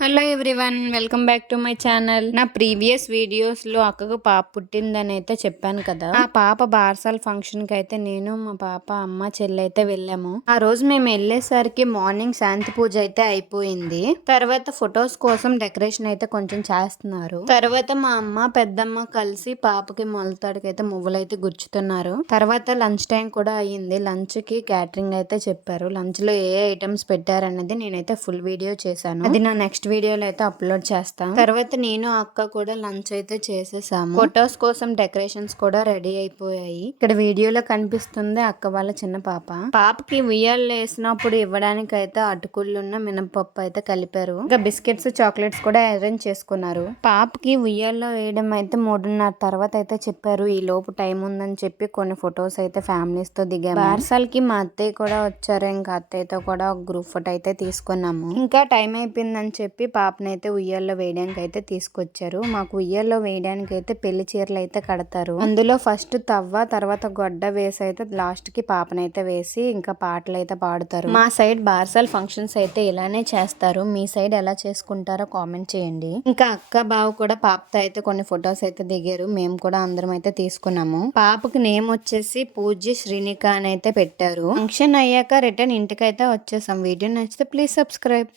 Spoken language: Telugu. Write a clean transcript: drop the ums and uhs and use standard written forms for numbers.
Hello everyone, welcome back to my channel. నా ప్రీవియస్ వీడియోస్ లో అక్కకు పాప పుట్టిందని అయితే చెప్పాను కదా. ఆ పాప బార్సాల్ ఫంక్షన్ కి అయితే నేను మా పాప అమ్మ చెల్లి అయితే వెళ్ళాము. ఆ రోజు మేము వెళ్ళేసరికి మార్నింగ్ శాంతి పూజ అయితే అయిపోయింది. తర్వాత ఫొటోస్ కోసం డెకరేషన్ అయితే కొంచెం చేస్తున్నారు. తర్వాత మా అమ్మ పెద్దమ్మ కలిసి పాపకి మొలతాడికి అయితే మువ్వలు అయితే గుచ్చుతున్నారు. తర్వాత లంచ్ టైం కూడా అయ్యింది. లంచ్ కి క్యాటరింగ్ అయితే చెప్పారు. లంచ్ లో ఏ ఐటమ్స్ పెట్టారన్నది నేనైతే ఫుల్ వీడియో చేశాను. అది నా నెక్స్ట్ వీడియోలో అయితే అప్లోడ్ చేస్తాం. తర్వాత నేను అక్క కూడా లంచ్ అయితే చేసేసాము. ఫొటోస్ కోసం డెకరేషన్స్ కూడా రెడీ అయిపోయాయి. ఇక్కడ వీడియోలో కనిపిస్తుంది అక్క వాళ్ళ చిన్న పాప. పాపకి ఉయ్యాలు వేసినప్పుడు ఇవ్వడానికి అయితే అటుకుళ్ళున్న మినపప్పు అయితే కలిపారు. ఇంకా బిస్కెట్స్ చాక్లెట్స్ కూడా అరేంజ్ చేసుకున్నారు. పాపకి ఉయ్యాల్లో వేయడం అయితే 3:30 తర్వాత అయితే చెప్పారు. ఈ లోపు టైం ఉందని చెప్పి కొన్ని ఫొటోస్ అయితే ఫ్యామిలీస్ తో దిగాము. బార్సాల్ కి మా అత్తయ్య కూడా వచ్చారు. ఇంకా అత్తయ్యతో కూడా ఒక గ్రూప్ ఫోటో అయితే తీసుకున్నాము. ఇంకా టైం అయిపోయిందని చెప్పి పాపనైతే ఉయ్యాల్లో వేయడానికి అయితే తీసుకొచ్చారు. మాకు ఉయ్యాల్లో వేయడానికి అయితే పెళ్లి చీరలు అయితే కడతారు. అందులో ఫస్ట్ తవ్వ, తర్వాత గొడ్డ వేసి అయితే లాస్ట్ కి పాపనైతే వేసి ఇంకా పాటలు అయితే పాడుతారు. మా సైడ్ బార్సాల్ ఫంక్షన్స్ అయితే ఇలానే చేస్తారు. మీ సైడ్ ఎలా చేసుకుంటారో కామెంట్ చేయండి. ఇంకా అక్క బావ కూడా పాపతో అయితే కొన్ని ఫొటోస్ అయితే దిగారు. మేము కూడా అందరం అయితే తీసుకున్నాము. పాపకి నేమ్ వచ్చేసి పూజ్య శ్రీనిక అని అయితే పెట్టారు. ఫంక్షన్ అయ్యాక రిటర్న్ ఇంటికైతే వచ్చేసాం. వీడియో నచ్చితే ప్లీజ్ సబ్స్క్రైబ్.